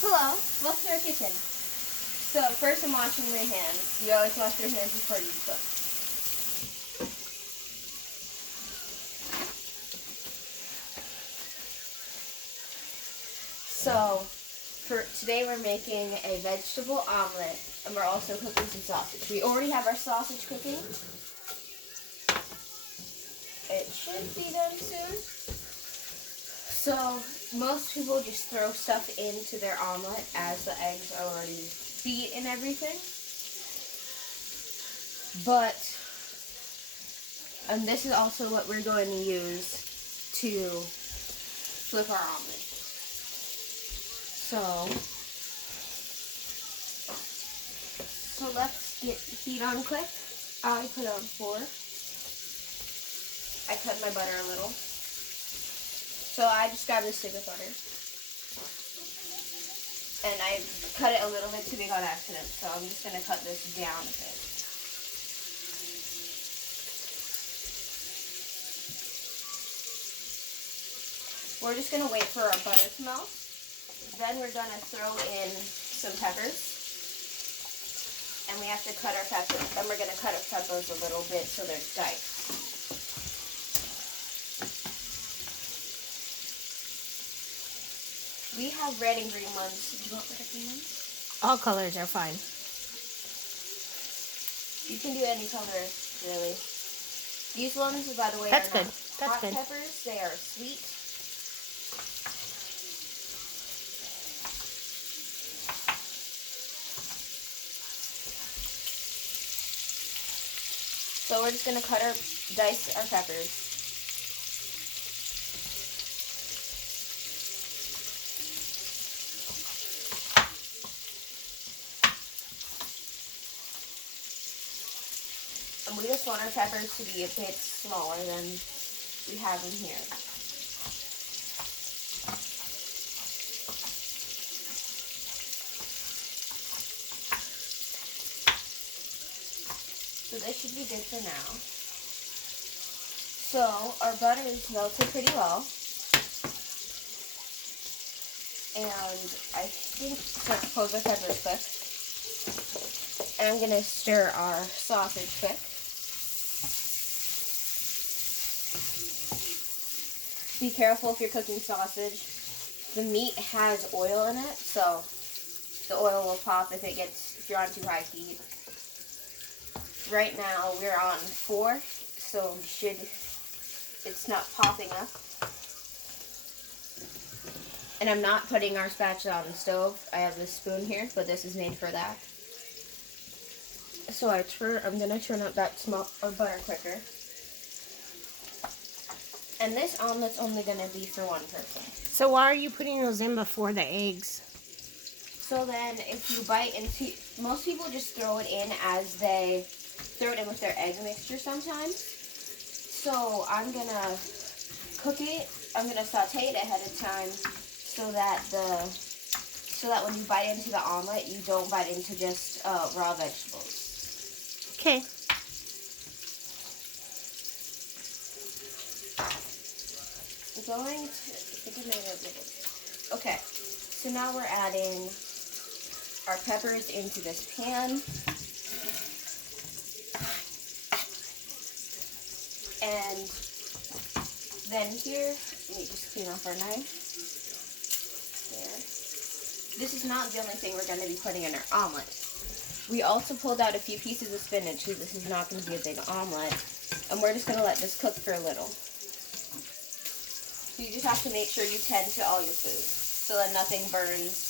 Hello, welcome to our kitchen. So first I'm washing my hands. You always wash your hands before you cook. So for today we're making a vegetable omelet and we're also cooking some sausage. We already have our sausage cooking. It should be done soon. So most people just throw stuff into their omelet as the eggs are already beat and everything. And this is also what we're going to use to flip our omelet. So let's get the heat on quick. I put it on 4. I cut my butter a little. So I just grabbed a stick of butter. And I cut it a little bit too big on accident, so I'm just going to cut this down a bit. We're just going to wait for our butter to melt. Then we're going to throw in some peppers. And we have to cut our peppers. Then we're going to cut our peppers a little bit so they're diced. We have red and green ones. Do you want red and green ones? All colors are fine. You can do any color, really. These ones, by the way, That's are good. not That's hot good. peppers. They are sweet. So we're just going to dice our peppers. And we just want our peppers to be a bit smaller than we have them here. So this should be good for now. So our butter is melted pretty well. And I think let's close our peppers quick. And I'm gonna stir our sausage quick. Be careful if you're cooking sausage. The meat has oil in it, so the oil will pop if you're on too high heat. Right now we're on 4, so it's not popping up. And I'm not putting our spatula on the stove. I have this spoon here, but this is made for that. So I'm gonna turn up that butter quicker. And this omelet's only gonna be for one person. So why are you putting those in before the eggs? So then if you bite into, most people just throw it in as they throw it in with their egg mixture sometimes. So I'm gonna cook it, I'm gonna saute it ahead of time so that when you bite into the omelet, you don't bite into just raw vegetables. Okay. Okay, so now we're adding our peppers into this pan. And then here, let me just clean off our knife. There. This is not the only thing we're going to be putting in our omelet. We also pulled out a few pieces of spinach because this is not going to be a big omelet. And we're just going to let this cook for a little. So you just have to make sure you tend to all your food so that nothing burns.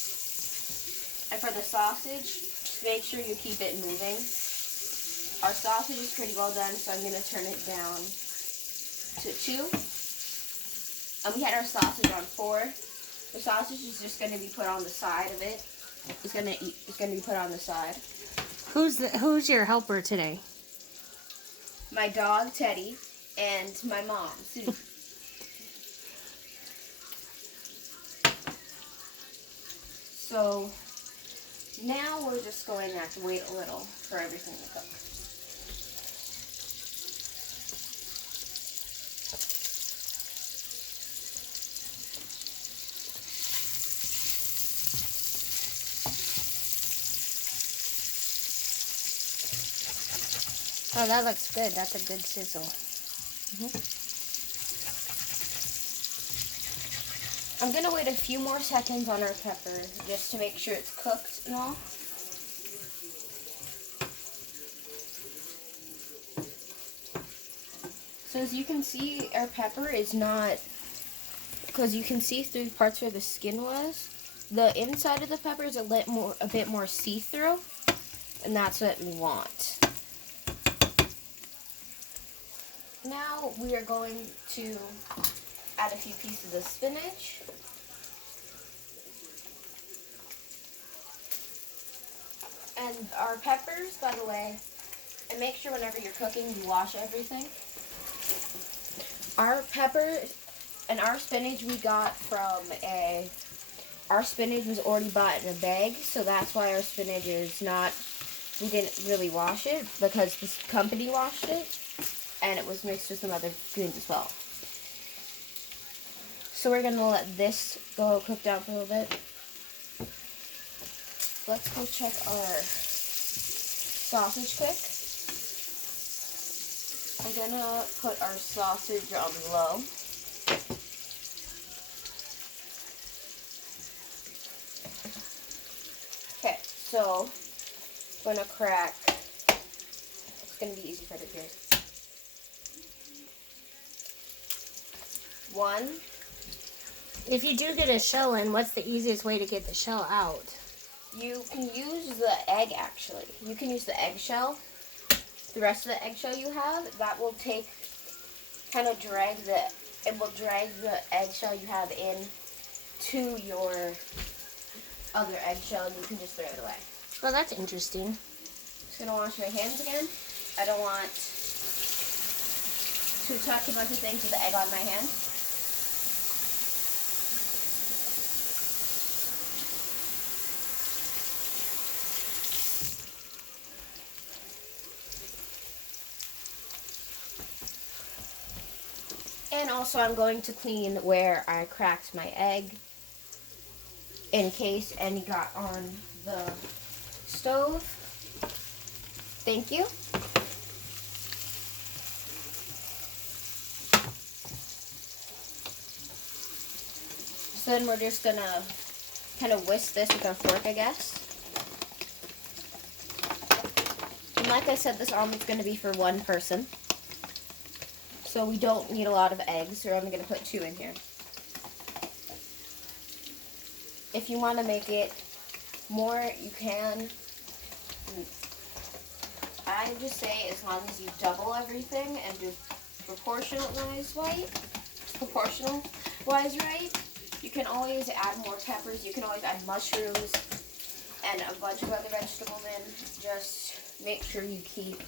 And for the sausage, just make sure you keep it moving. Our sausage is pretty well done, so I'm going to turn it down to 2. And we had our sausage on 4. The sausage is just going to be put on the side of it. It's going to be put on the side. Who's your helper today? My dog, Teddy, and my mom, Susie. So now we're just going to have to wait a little for everything to cook. Oh, that looks good. That's a good sizzle. I'm gonna wait a few more seconds on our pepper just to make sure it's cooked and all. So as you can see, our pepper is not, because you can see through parts where the skin was. The inside of the pepper is a bit more see-through, and that's what we want. Now we are going to add a few pieces of spinach. And our peppers, by the way, and make sure whenever you're cooking you wash everything. Our pepper and our spinach we got from our spinach was already bought in a bag, so that's why our spinach is not, we didn't really wash it because this company washed it and it was mixed with some other greens as well. So we're gonna let this go cook down for a little bit. Let's go check our sausage quick. I'm gonna put our sausage on low. Okay, so I'm gonna crack. It's gonna be easy for it here. 1. If you do get a shell in, what's the easiest way to get the shell out? You can use the egg actually. You can use the eggshell. The rest of the eggshell you have, that will take, kind of drag the eggshell you have in to your other eggshell and you can just throw it away. Well, that's interesting. Just gonna wash my hands again. I don't want to touch a bunch of things with the egg on my hand. And also I'm going to clean where I cracked my egg in case any got on the stove. Thank you. So then we're just gonna kind of whisk this with our fork, I guess. And like I said, this omelet's gonna be for one person. So we don't need a lot of eggs, or I'm going to put 2 in here. If you want to make it more, you can. I just say as long as you double everything and do proportional-wise right, you can always add more peppers, you can always add mushrooms and a bunch of other vegetables in. Just make sure you keep.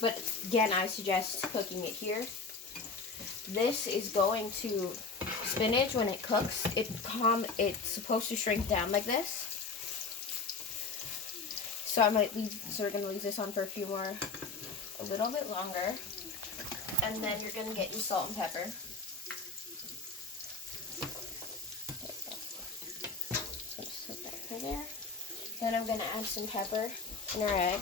But again, I suggest cooking it here. This is going to, spinach when it cooks, it's supposed to shrink down like this. So we're gonna leave this on for a little bit longer. And then you're gonna get your salt and pepper. So just put that in there. Then I'm gonna add some pepper in our egg.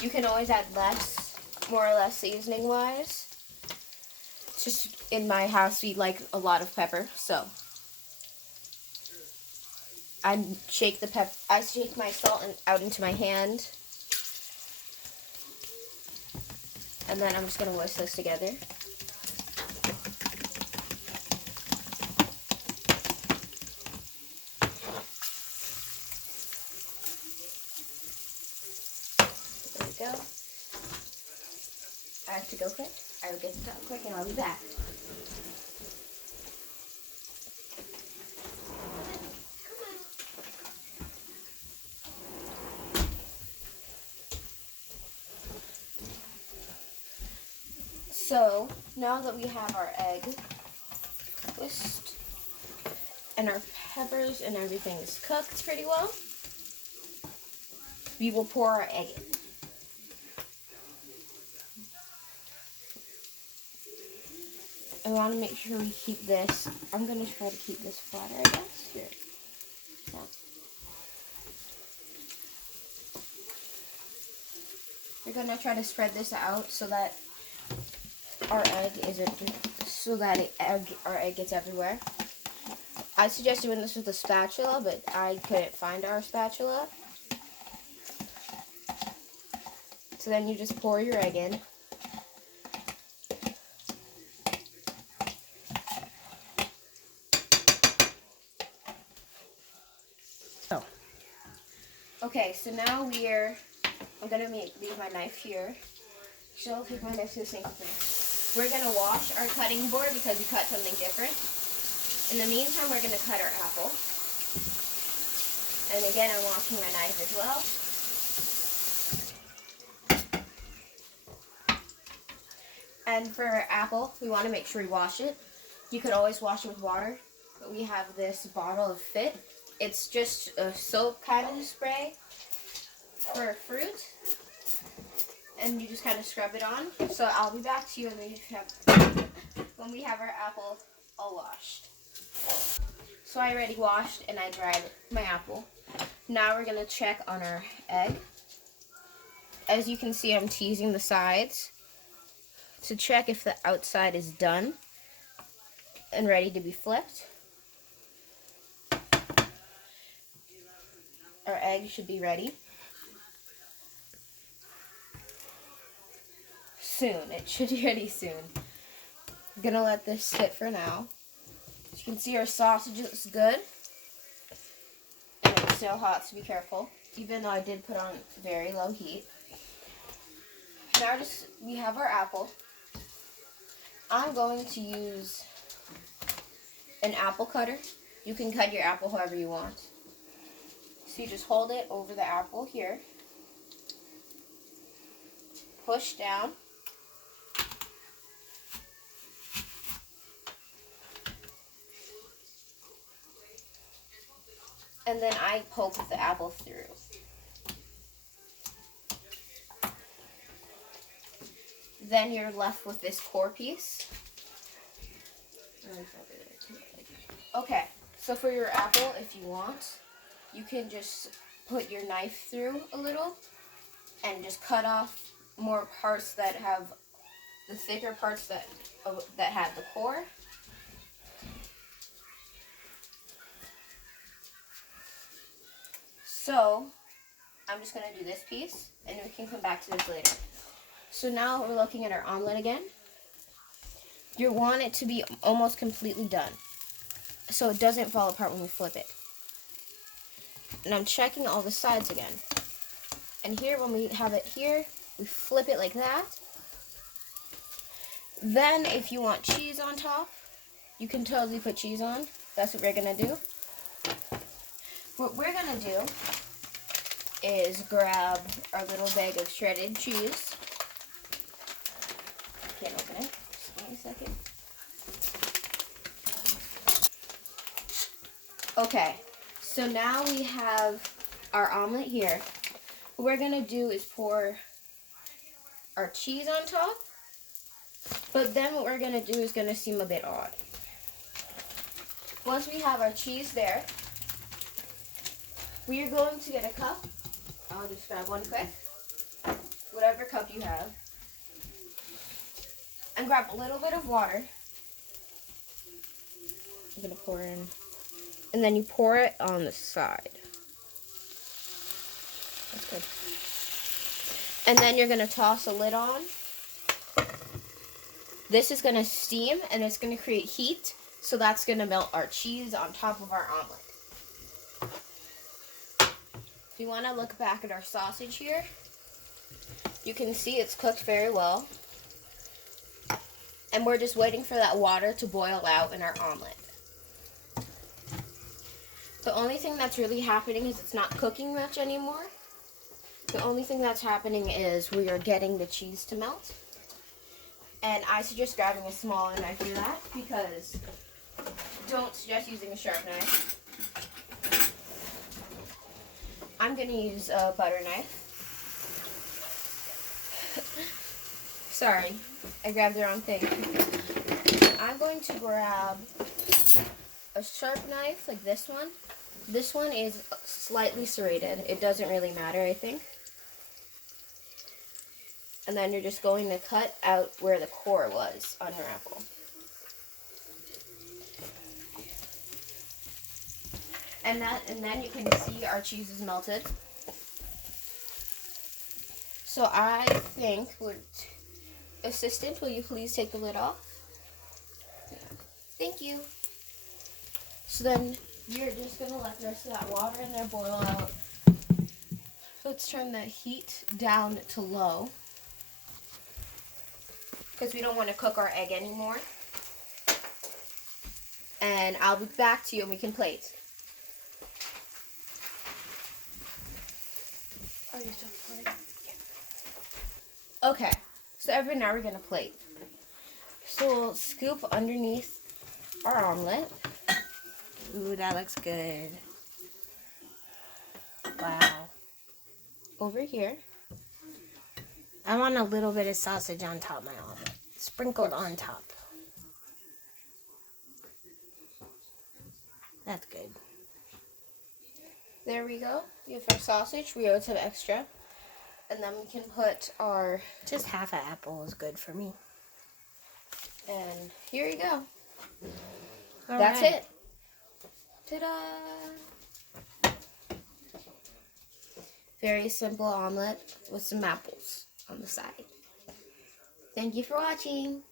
You can always add less, more or less seasoning-wise. It's just in my house, we like a lot of pepper, so I shake my salt out into my hand, and then I'm just gonna whisk this together. Go. I have to go quick. I will get it done quick and I'll be back. So now that we have our egg whisked and our peppers and everything is cooked pretty well, we will pour our egg in. I want to make sure we keep this. I'm going to try to keep this flatter, I guess. Here. Yeah. You're gonna try to spread this out so that our egg our egg gets everywhere. I suggest doing this with a spatula, but I couldn't find our spatula. So then you just pour your egg in. Oh. Okay, so now I'm gonna leave my knife here. So I'll take my knife to the sink with me. We're gonna wash our cutting board because we cut something different. In the meantime, we're gonna cut our apple. And again, I'm washing my knife as well. And for our apple, we want to make sure we wash it. You could always wash it with water, but we have this bottle of Fit. It's just a soap kind of spray for fruit. And you just kind of scrub it on. So I'll be back to you when we have our apple all washed. So I already washed and I dried my apple. Now we're going to check on our egg. As you can see, I'm teasing the sides to check if the outside is done and ready to be flipped. Our egg should be ready. Soon. It should be ready soon. I'm gonna let this sit for now. As you can see, our sausage looks good. And it's still hot, so be careful. Even though I did put on very low heat. Now we have our apple. I'm going to use an apple cutter. You can cut your apple however you want. So you just hold it over the apple here. Push down. And then I poke the apple through. Then you're left with this core piece. Okay, so for your apple, if you want, you can just put your knife through a little and just cut off more parts that have the thicker parts that have the core. So I'm just going to do this piece and we can come back to this later. So now we're looking at our omelet again. You want it to be almost completely done so it doesn't fall apart when we flip it. And I'm checking all the sides again. And here, when we have it here, we flip it like that. Then if you want cheese on top, you can totally put cheese on. That's what we're going to do. What we're going to do is grab our little bag of shredded cheese. Can't open it. Just give me a second. Okay, so now we have our omelet here. What we're going to do is pour our cheese on top. But then what we're going to do is going to seem a bit odd. Once we have our cheese there, we are going to get a cup. I'll just grab one quick. Whatever cup you have. And grab a little bit of water. I'm going to pour in. And then you pour it on the side. That's good. And then you're going to toss a lid on. This is going to steam and it's going to create heat. So that's going to melt our cheese on top of our omelet. If you want to look back at our sausage here, you can see it's cooked very well. And we're just waiting for that water to boil out in our omelet. The only thing that's really happening is it's not cooking much anymore. The only thing that's happening is we are getting the cheese to melt. And I suggest grabbing a smaller knife for that because don't suggest using a sharp knife. I'm going to use a butter knife. Sorry, I grabbed the wrong thing. I'm going to grab a sharp knife like this one. This one is slightly serrated. It doesn't really matter, I think. And then you're just going to cut out where the core was on your apple. And then you can see our cheese is melted. So I think, assistant, will you please take the lid off? Thank you. So then you're just gonna let the rest of that water in there boil out. Let's turn the heat down to low, because we don't want to cook our egg anymore. And I'll be back to you and we can plate. Are you still recording? Yeah. Okay, so now we're gonna plate. So we'll scoop underneath our omelet. Ooh, that looks good. Wow. Over here. I want a little bit of sausage on top of my omelet. Sprinkled on top. That's good. There we go. We have our sausage. We have some extra. And then we can put our... Just half an apple is good for me. And here you go. All That's right. it. Ta-da! Very simple omelet with some apples on the side. Thank you for watching.